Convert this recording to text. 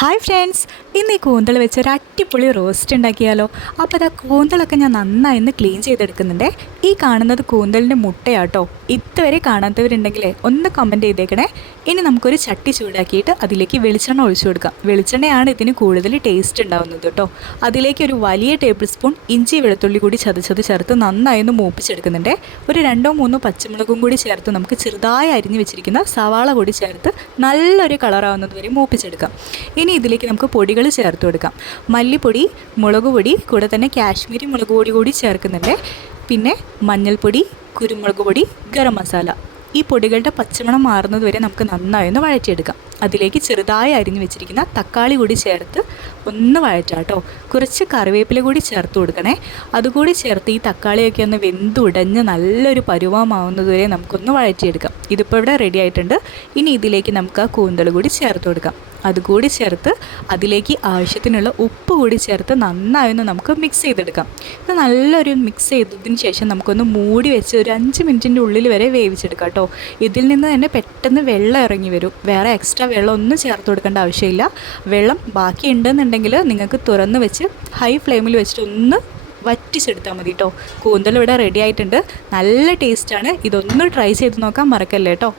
Hi friends, ഇന്ന് ഈ കൂന്തൽ വെച്ച് ഒരു അടിപൊളി റോസ്റ്റ് ഉണ്ടാക്കിയാലോ. അപ്പോൾ അതാ കൂന്തലൊക്കെ ഞാൻ നന്നായി ക്ലീൻ ചെയ്തെടുക്കുന്നുണ്ടേ. ഈ കാണുന്നത് കൂന്തലിൻ്റെ മുട്ടയാട്ടോ. ഇതുവരെ കാണാത്തവരുണ്ടെങ്കിലേ ഒന്ന് കമൻറ്റ് ചെയ്തേക്കണേ. ഇനി നമുക്കൊരു ചട്ടി ചൂടാക്കിയിട്ട് അതിലേക്ക് വെളിച്ചെണ്ണ ഒഴിച്ചു കൊടുക്കാം. വെളിച്ചെണ്ണയാണ് ഇതിന് കൂടുതൽ ടേസ്റ്റ് ഉണ്ടാവുന്നത് കേട്ടോ. അതിലേക്ക് ഒരു വലിയ ടേബിൾ സ്പൂൺ ഇഞ്ചി വെളുത്തുള്ളി കൂടി ചതച്ചത് ചേർത്ത് നന്നായി മൂപ്പിച്ചെടുക്കുന്നുണ്ടേ. ഒരു 2-3 പച്ചമുളകും കൂടി ചേർത്ത് നമുക്ക് ചെറുതായി അരിഞ്ഞ് വെച്ചിരിക്കുന്ന സവാള കൂടി ചേർത്ത് നല്ലൊരു കളറാവുന്നത് വരെ മൂപ്പിച്ചെടുക്കാം. ഇനി ഇതിലേക്ക് നമുക്ക് പൊടികൾ ചേർത്ത് കൊടുക്കാം. മല്ലിപ്പൊടി, മുളക് പൊടി, കൂടെ തന്നെ കാശ്മീരി മുളക് പൊടി കൂടി ചേർക്കുന്നുണ്ട്. പിന്നെ മഞ്ഞൾപ്പൊടി, കുരുമുളക് പൊടി, ഗരം മസാല. ഈ പൊടികളുടെ പച്ചമണം മാറുന്നത് വരെ നമുക്ക് നന്നായി വഴറ്റിയെടുക്കാം. അതിലേക്ക് ചെറുതായി അരിഞ്ഞു വെച്ചിരിക്കുന്ന തക്കാളി കൂടി ചേർത്ത് ഒന്ന് വഴറ്റാം കേട്ടോ. കുറച്ച് കറിവേപ്പില കൂടി ചേർത്ത് കൊടുക്കണേ. അതുകൂടി ചേർത്ത് ഈ തക്കാളിയൊക്കെ ഒന്ന് വെന്തുടഞ്ഞ് നല്ലൊരു പരുവമാവുന്നത് വരെ നമുക്കൊന്ന് വഴറ്റിയെടുക്കാം. ഇതിപ്പോൾ ഇവിടെ റെഡി ആയിട്ടുണ്ട്. ഇനി ഇതിലേക്ക് നമുക്ക് ആ കൂന്തൽ കൂടി ചേർത്ത് കൊടുക്കാം. അതുകൂടി ചേർത്ത് അതിലേക്ക് ആവശ്യത്തിനുള്ള ഉപ്പ് കൂടി ചേർത്ത് നന്നായി നമുക്ക് മിക്സ് ചെയ്തെടുക്കാം. ഇത് നല്ലൊരു മിക്സ് ചെയ്തതിന് ശേഷം നമുക്കൊന്ന് മൂടി വെച്ച് ഒരു 5 മിനിറ്റിൻ്റെ ഉള്ളിൽ വരെ വേവിച്ചെടുക്കാം കേട്ടോ. ഇതിൽ നിന്ന് തന്നെ പെട്ടെന്ന് വെള്ളം ഇറങ്ങി വരും. വേറെ എക്സ്ട്രാ വെള്ളം ഒന്നും ചേർത്ത് കൊടുക്കേണ്ട ആവശ്യമില്ല. വെള്ളം ബാക്കി ഉണ്ടെന്നുണ്ടെങ്കിൽ നിങ്ങൾക്ക് തുറന്ന് വെച്ച് ഹൈ ഫ്ലെയിമിൽ വെച്ചിട്ട് ഒന്ന് വറ്റിച്ചെടുത്താൽ മതി കേട്ടോ. കൂന്തൽ ഇവിടെ റെഡി ആയിട്ടുണ്ട്. നല്ല ടേസ്റ്റാണ്. ഇതൊന്ന് ട്രൈ ചെയ്ത് നോക്കാൻ മറക്കല്ലേ കേട്ടോ.